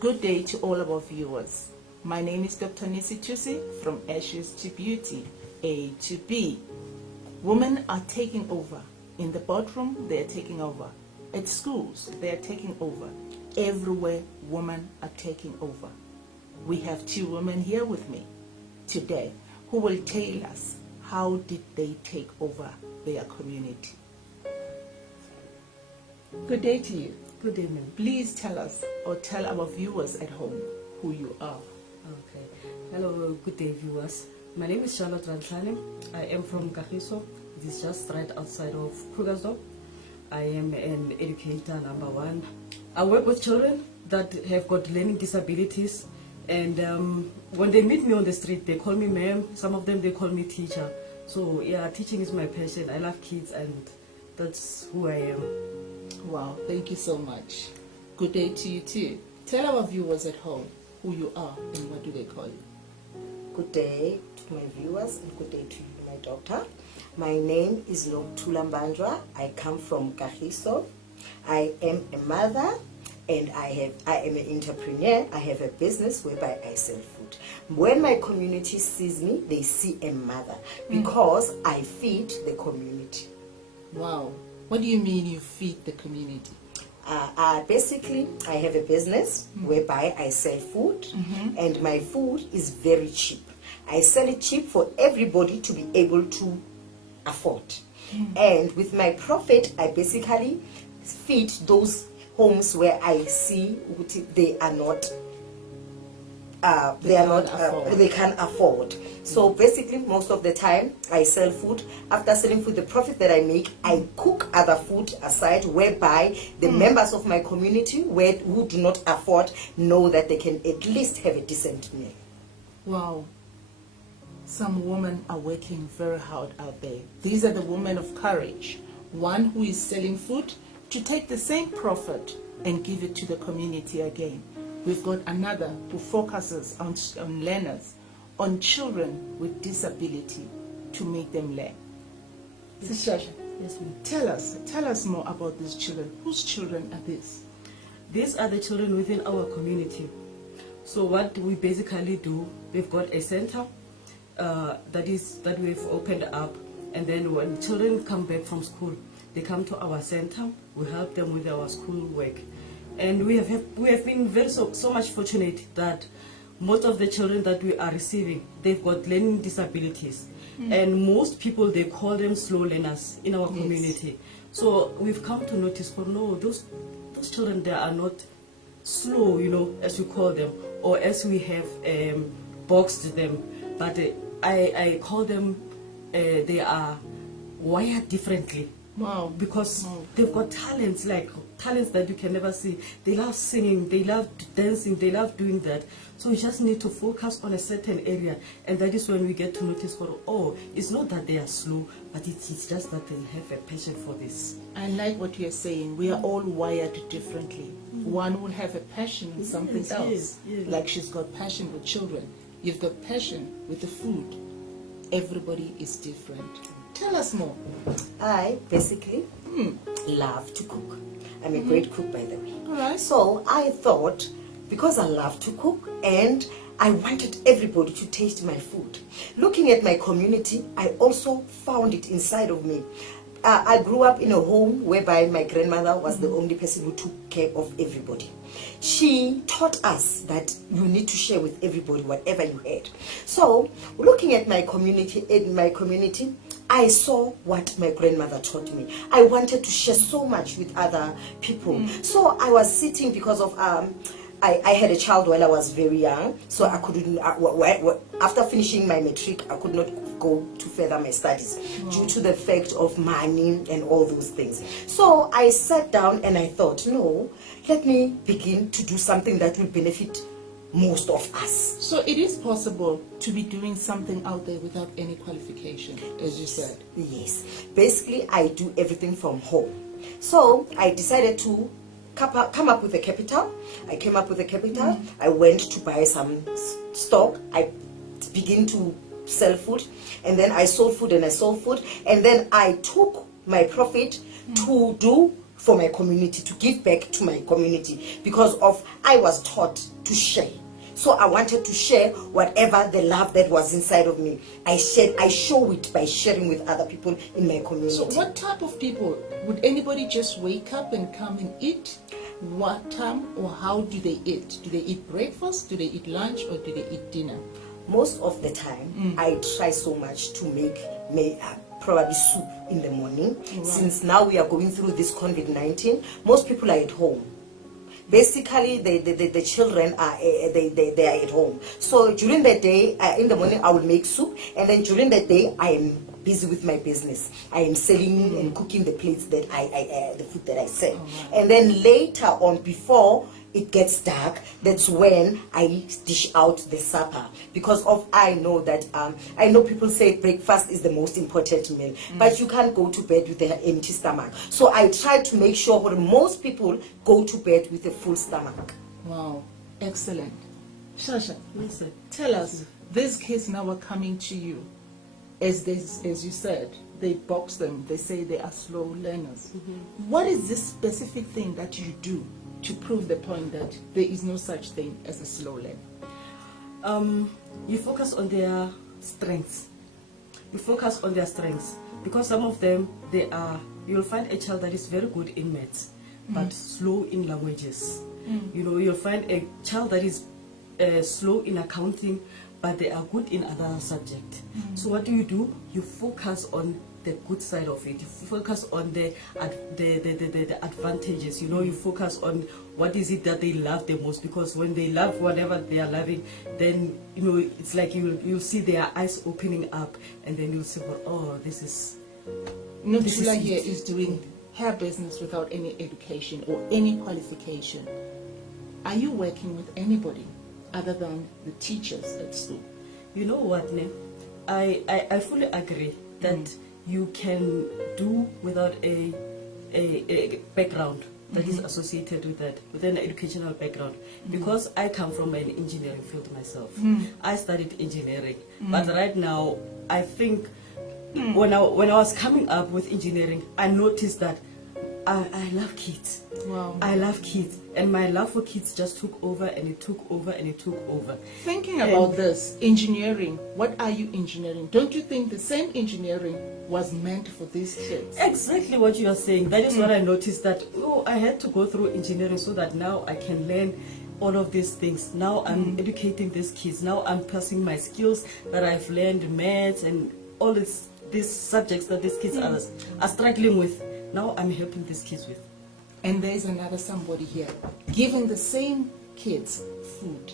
Good day to all of our viewers. My name is Dr. Nisi Tusi from Ashes to Beauty, A to B. Women are taking over. In the boardroom, they are taking over. At schools, they are taking over. Everywhere, women are taking over. We have two women here with me today who will tell us how did they take over their community. Good day to you. Good evening. Please tell us or tell our viewers at home who you are. Okay. Hello, good day, viewers. My name is Charlotte Rantlane. I am from Kagiso. It is just right outside of Krugersdorp. I am an educator, number one. I work with children that have got learning disabilities. And when they meet me on the street, they call me ma'am. Some of them, they call me teacher. So, yeah, teaching is my passion. I love kids, and that's who I am. Wow, thank you so much. Good day to you too. Tell our viewers at home who you are and what do they call you. Good day to my viewers and good day to you, my doctor. My name is Nokuthula Mbanjwa. I come from Kagiso. I am a mother and I am an entrepreneur. I have a business whereby I sell food. When my community sees me, they see a mother because I feed the community. Wow. What do you mean you feed the community? Basically, I have a business whereby I sell food and my food is very cheap. I sell it cheap for everybody to be able to afford. And with my profit, I basically feed those homes where I see they are not they can't afford. So basically, most of the time I sell food. After selling food, the profit that I make, I cook other food aside, whereby the members of my community who do not afford know that they can at least have a decent meal. Wow. Some women are working very hard out there. These are the women of courage. One who is selling food to take the same profit and give it to the community again. We've got another who focuses on learners, on children with disability to make them learn. Sister, Yes, ma'am. tell us more about these children. Whose children are these? These are the children within our community. So what we basically do, we've got a center that we've opened up, and then when children come back from school, they come to our center. We help them with our school work, and we have been so much fortunate that most of the children that we are receiving, they've got learning disabilities, and most people, they call them slow learners in our community. So we've come to notice, no, those children, they are not slow, as we call them, or as we have boxed them, but I call them, they are wired differently. Wow. Because they've got talents, like talents that you can never see. They love singing, they love dancing, they love doing that. So we just need to focus on a certain area, and that is when we get to notice, it's not that they are slow, but it's just that they have a passion for this. I like what you're saying. We are all wired differently. One will have a passion with something else. Yes. Like she's got passion with children. You've got passion with the food. Everybody is different. Tell us more. I basically love to cook. I'm a great cook, by the way. All right. So I thought, because I love to cook and I wanted everybody to taste my food. Looking at my community, I also found it inside of me. I grew up in a home whereby my grandmother was the only person who took care of everybody. She taught us that you need to share with everybody whatever you had. So, looking at my community, I saw what my grandmother taught me. I wanted to share so much with other people. So I was sitting because of I had a child while I was very young, so I couldn't. After finishing my matric, I could not go to further my studies due to the fact of money and all those things. So I sat down and I thought, no, let me begin to do something that will benefit most of us. So it is possible to be doing something out there without any qualification, as you said. Yes. Basically, I do everything from home. So I decided to come up with a capital. I came up with a capital. I went to buy some stock. I began to sell food, and then I sold food and I sold food, and then I took my profit to do for my community, to give back to my community, because of I was taught to share. So I wanted to share whatever the love that was inside of me. I show it by sharing with other people in my community. So what type of people? Would anybody just wake up and come and eat? What time or how do they eat? Do they eat breakfast? Do they eat lunch? Or do they eat dinner? Most of the time, I try so much to make probably soup in the morning. Wow. Since now we are going through this COVID-19, most people are at home. Basically, the children are they are at home. So during the day, in the morning, I will make soup, and then during the day, I am busy with my business. I am selling and cooking the plates that the food that I sell. Oh, and then later on, before it gets dark, that's when I dish out the supper, because of I know that I know people say breakfast is the most important meal, but you can't go to bed with an empty stomach. So I try to make sure that most people go to bed with a full stomach. Wow, excellent. Shasha, Yes, sir. tell us, these kids now are coming to you. As you said, they box them, they say they are slow learners. What is this specific thing that you do to prove the point that there is no such thing as a slow learner? You focus on their strengths. You focus on their strengths, because some of them, you'll find a child that is very good in maths, but slow in languages. You know, you'll find a child that is slow in accounting, but they are good in other subjects. So what do? You focus on the good side of it. You focus on the advantages. You know, you focus on what is it that they love the most, because when they love whatever they are loving, then you know it's like you'll see their eyes opening up, and then you'll say, well, oh, this is Nothula it. here is doing her business without any education or any qualification. Are you working with anybody other than the teachers at school? You know what, Ne? I fully agree that you can do without a background that is associated with that, with an educational background. Because I come from an engineering field myself. I studied engineering. But right now, I think when I was coming up with engineering, I noticed that I love kids. Wow. I love kids. And my love for kids just took over, and it took over, and it took over. Thinking about this, engineering, what are you engineering? Don't you think the same engineering was meant for these kids? Exactly what you are saying. That is what I noticed, that I had to go through engineering so that now I can learn all of these things. Now I'm educating these kids. Now I'm passing my skills that I've learned, maths and all these subjects that these kids are struggling with. Now I'm helping these kids with. And there's another somebody here, giving the same kids food.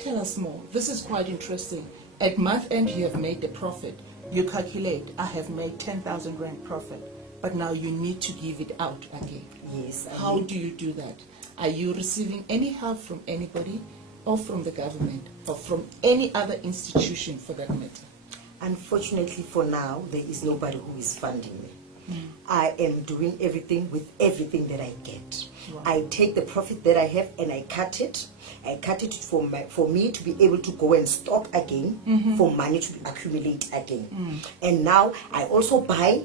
Tell us more. This is quite interesting. At month end, you have made the profit. You calculate, I have made 10,000 Rand profit, but now you need to give it out again. Yes. How do you do that? Are you receiving any help from anybody, or from the government, or from any other institution for that matter? Unfortunately, for now, there is nobody who is funding me. I am doing everything with everything that I get. Wow. I take the profit that I have and I cut it. I cut it for me to be able to go and stock again, for money to accumulate again. And now I also buy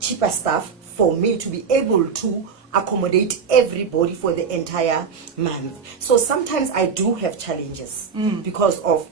cheaper stuff for me to be able to accommodate everybody for the entire month. So sometimes I do have challenges because of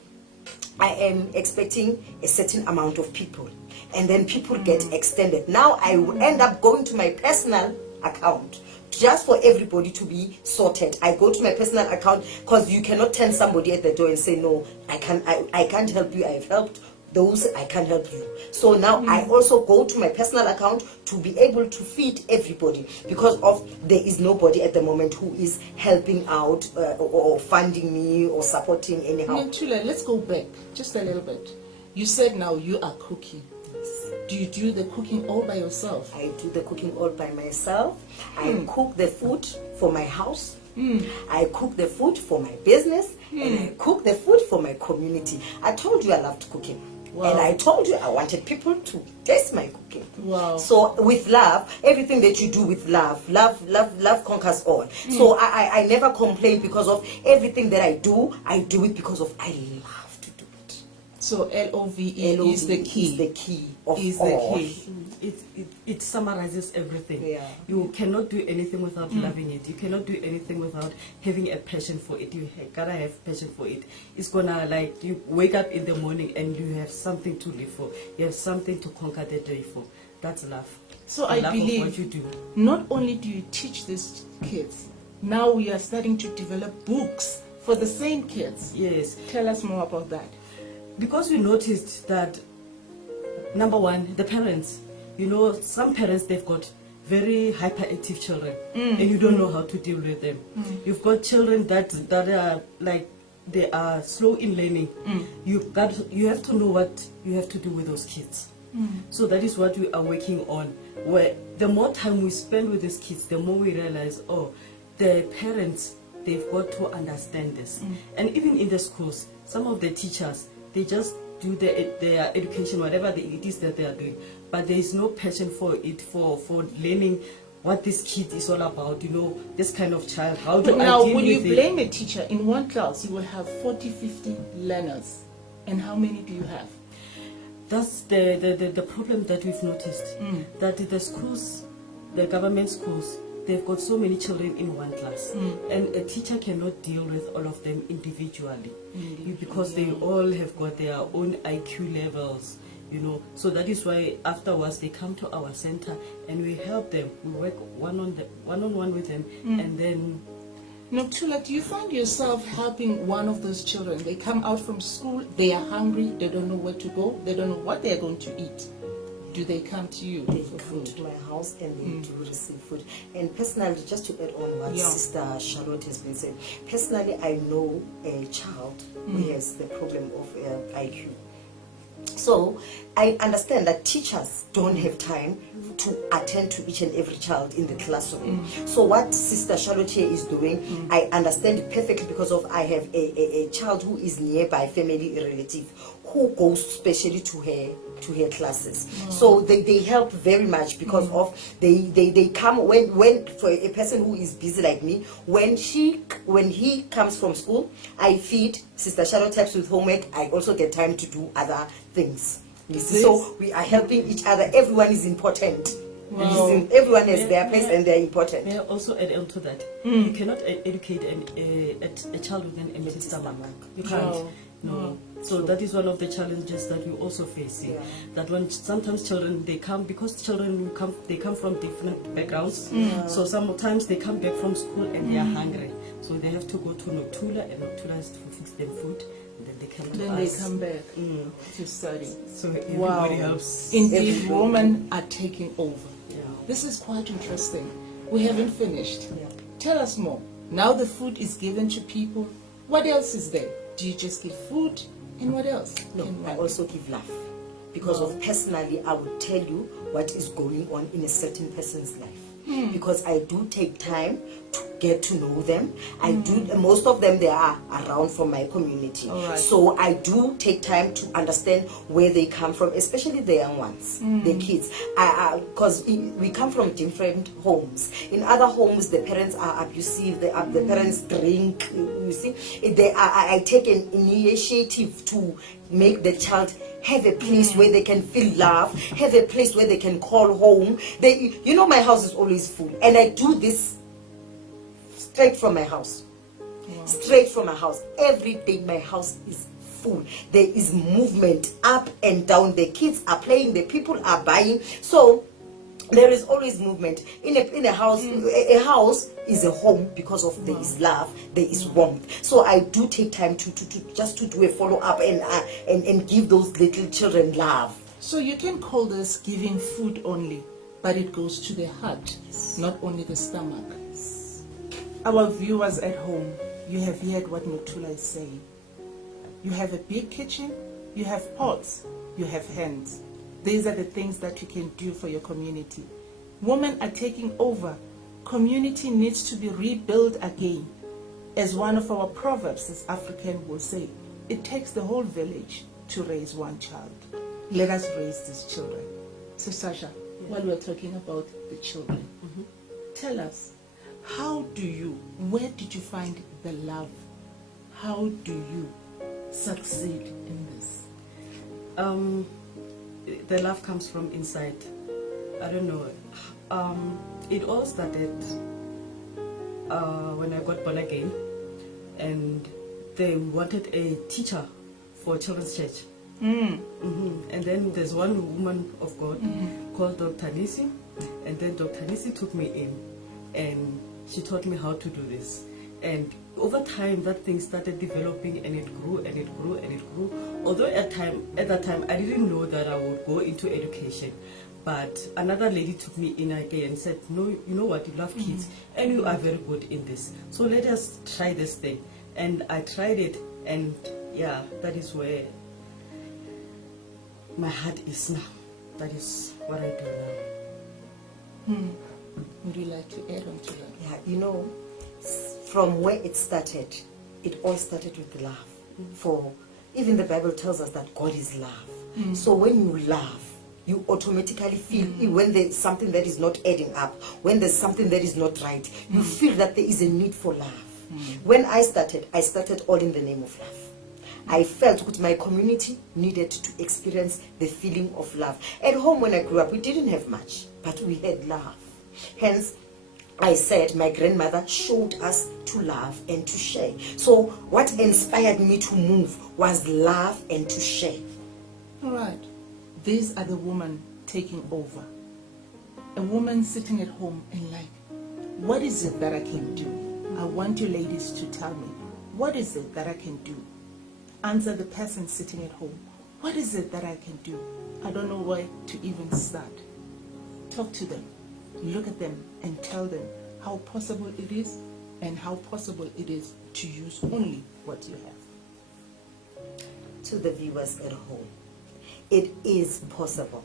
I am expecting a certain amount of people, and then people get extended. Now I will end up going to my personal account just for everybody to be sorted. I go to my personal account, because you cannot turn somebody at the door and say, no, I can't help you. I've helped those, I can't help you. So now I also go to my personal account to be able to feed everybody, because of there is nobody at the moment who is helping out or funding me or supporting anyhow. Nothula, let's go back just a little bit. You said now you are cooking. Do you do the cooking all by yourself? I do the cooking all by myself. I cook the food for my house. I cook the food for my business, and I cook the food for my community. I told you I loved cooking. Wow. And I told you I wanted people to taste my cooking. Wow. So with love, everything that you do with love conquers all. So I never complain because of everything that I do it because of I love to do it. So LOVE is the key. Is the key of Is all. the key. It summarizes everything. Yeah. You cannot do anything without loving it. You cannot do anything without having a passion for it. You gotta have passion for it. It's gonna, like, you wake up in the morning and you have something to live for. You have something to conquer the day for. That's love. So The I love of believe what you do. not only do you teach these kids, now we are starting to develop books for the same kids. Yes. Tell us more about that. Because we noticed that, number one, the parents, you know, some parents, they've got very hyperactive children and you don't know how to deal with them. You've got children that are like, they are slow in learning. You have to know what you have to do with those kids. So that is what we are working on, where the more time we spend with these kids, the more we realize, oh, the parents, they've got to understand this. And even in the schools, some of the teachers, they just do their education, whatever it is that they are doing, but there is no passion for it, for learning what this kid is all about, you know, this kind of child. How do But I now, deal when you with it? blame a teacher, in one class, you will have 40, 50 learners. And how many do you have? That's the problem that we've noticed, that the schools, the government schools, they've got so many children in one class, and a teacher cannot deal with all of them individually, because they all have got their own IQ levels, you know. So that is why afterwards they come to our center and we help them. We work one-on-one with them, and then. Noktula, do you find yourself helping one of those children? They come out from school, they are hungry, they don't know where to go, they don't know what they are going to eat. Do they come to you They for come food? to my house and they do receive food. And personally, just to add on what Yeah. Sister Charlotte has been saying, personally, I know a child who has the problem of IQ. So I understand that teachers don't have time to attend to each and every child in the classroom. So what Sister Charlotte here is doing, I understand it perfectly, because of I have a child who is nearby, family relative, who goes specially to her classes. So they help very much, because of they come when for a person who is busy like me, when he comes from school, I feed. Sister Charlotte helps with homework. I also get time to do other things. You see? So we are helping each other. Everyone is important. Wow. Everyone has their place and they're important. May I also add on to that? You cannot educate a child with an empty stomach. You can't. No. No. So that is one of the challenges that we also face. Yeah. That when sometimes children, they come, because children they come from different backgrounds. So sometimes they come back from school and they are hungry. So they have to go to Noktula, and Noktula has to fix them food, and then they come to Then us. they come back to study. So everybody Wow. helps. Indeed, Everybody. women are taking over. Yeah. This is quite interesting. We haven't finished. Yeah. Tell us more. Now the food is given to people. What else is there? Do you just give food? And what else? No, Can I one- also give love. Because of personally, I would tell you what is going on in a certain person's life. Because I do take time to get to know them. I do, most of them, they are around from my community. All right. So I do take time to understand where they come from, especially the young ones, the kids. Because we come from different homes. In other homes, the parents are abusive, the parents drink, you see. I take an initiative to make the child have a place where they can feel love, have a place where they can call home. You know, my house is always full, and I do this straight from my house. Straight from my house. Every day my house is full. There is movement up and down. The kids are playing, the people are buying. So there is always movement in a house. A house is a home because of there is love, there is warmth. So I do take time to just to do a follow up and give those little children love. So you can call this giving food only, but it goes to the heart, not only the stomach. Our viewers at home, you have heard what Noktula is saying. You have a big kitchen, you have pots, you have hands. These are the things that you can do for your community. Women are taking over. Community needs to be rebuilt again. As one of our proverbs, as African will say, it takes the whole village to raise one child. Let us raise these children. So Sasha, while we're talking about the children, tell us, where did you find the love? How do you succeed in this? The love comes from inside. I don't know. It all started when I got born again, and they wanted a teacher for children's church. And then there's one woman of God called Dr. Nisi, and then Dr. Nisi took me in, and she taught me how to do this. And over time, that thing started developing, and it grew and it grew and it grew. Although at that time, I didn't know that I would go into education. But another lady took me in again and said, no, you know what, you love kids and you are very good in this. So let us try this thing. And I tried it, and yeah, that is where my heart is now. That is what I do now. Would you like to add on to that? Yeah, you know, from where it started, it all started with love. For even the Bible tells us that God is love. So when you love, you automatically feel when there's something that is not adding up, when there's something that is not right, you feel that there is a need for love. When I started all in the name of love. I felt that my community needed to experience the feeling of love. At home when I grew up, we didn't have much, but we had love. Hence, I said my grandmother showed us to love and to share. So what inspired me to move was love and to share. All right. These are the women taking over. A woman sitting at home and like, what is it that I can do? I want you ladies to tell me, what is it that I can do? Answer the person sitting at home. What is it that I can do? I don't know where to even start. Talk to them. Look at them and tell them how possible it is and how possible it is to use only what you have. To the viewers at home, it is possible.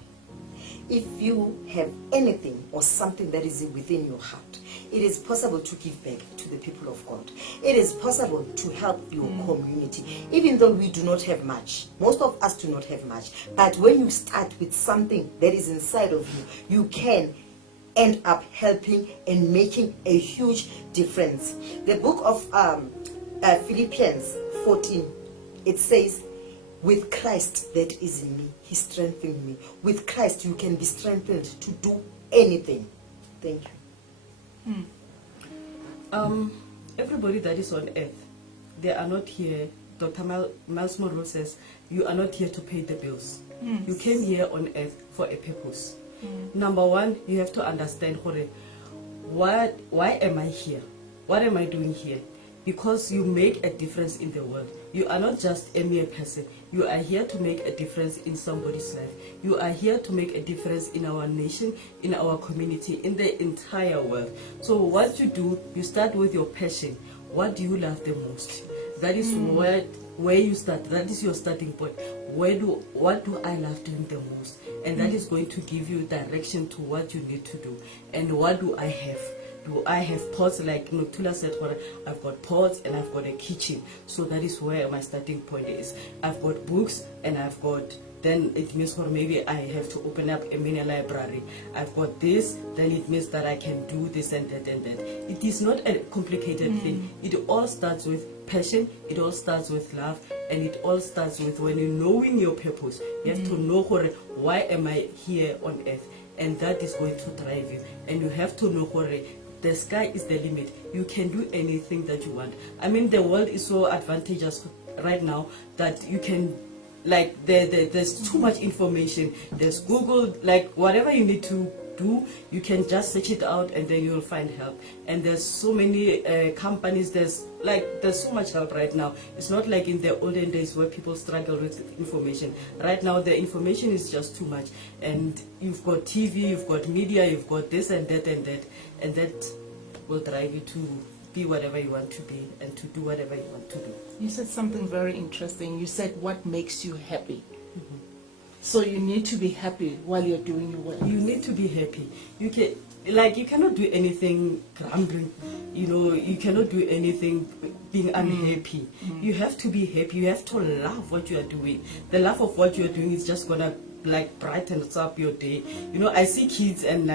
If you have anything or something that is within your heart, it is possible to give back to the people of God. It is possible to help your community, even though we do not have much. Most of us do not have much. But when you start with something that is inside of you, you can end up helping and making a huge difference. The book of Philippians 14, it says, with Christ that is in me, he strengthened me. With Christ you can be strengthened to do anything. Thank you. Everybody that is on earth, they are not here. Dr. Miles Monroe says, you are not here to pay the bills. You came here on earth for a purpose. Number one, you have to understand, why am I here? What am I doing here? Because you make a difference in the world. You are not just a mere person. You are here to make a difference in somebody's life. You are here to make a difference in our nation, in our community, in the entire world. So what you do, you start with your passion. What do you love the most? That is where you start. That is your starting point. What do I love doing the most? And that is going to give you direction to what you need to do. And what do I have? Do I have pots, like Tula said, I've got pots and I've got a kitchen. So that is where my starting point is. I've got books and I've got, then it means maybe I have to open up a mini library. I've got this, then it means that I can do this and that and that. It is not a complicated thing. It all starts with passion, it all starts with love, and it all starts with when you're knowing your purpose. You have to know why am I here on earth, and that is going to drive you. And you have to know the sky is the limit. You can do anything that you want. I mean, the world is so advantageous right now that you can, like, there's too much information. There's Google, like, whatever you need to do, you can just search it out and then you'll find help. And there's so many companies, there's so much help right now. It's not like in the olden days where people struggle with information. Right now the information is just too much, and you've got TV, you've got media, you've got this and that and that, and that will drive you to be whatever you want to be and to do whatever you want to do. You said something very interesting. You said what makes you happy. So you need to be happy while you're doing your work. You need to be happy. You cannot do anything grumbling. You cannot do anything being unhappy. You have to be happy. You have to love what you are doing. The love of what you are doing is just gonna brighten up your day. I see kids and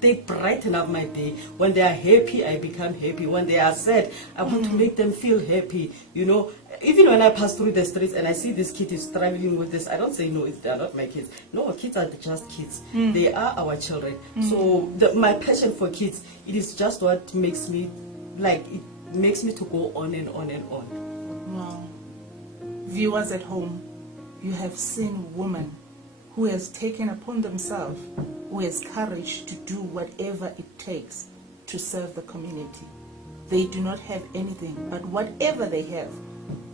they brighten up my day. When they are happy, I become happy. When they are sad, I want to make them feel happy. You know, even when I pass through the streets and I see this kid is struggling with this, I don't say no, they are not my kids. No, kids are just kids. They are our children. So my passion for kids, it is just what makes me, like, it makes me to go on and on and on. Wow. Viewers at home, you have seen women who has taken upon themselves, who has courage to do whatever it takes to serve the community. They do not have anything, but whatever they have,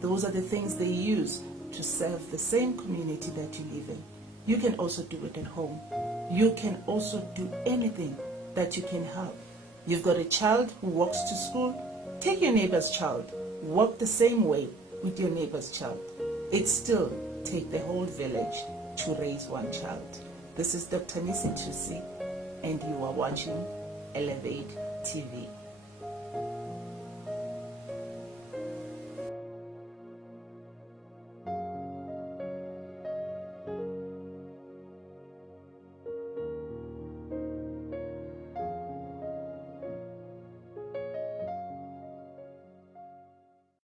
those are the things they use to serve the same community that you live in. You can also do it at home. You can also do anything that you can help. You've got a child who walks to school, take your neighbor's child. Walk the same way with your neighbor's child. It still takes the whole village to raise one child. This is Dr. Nisitusi, and you are watching Elevate TV.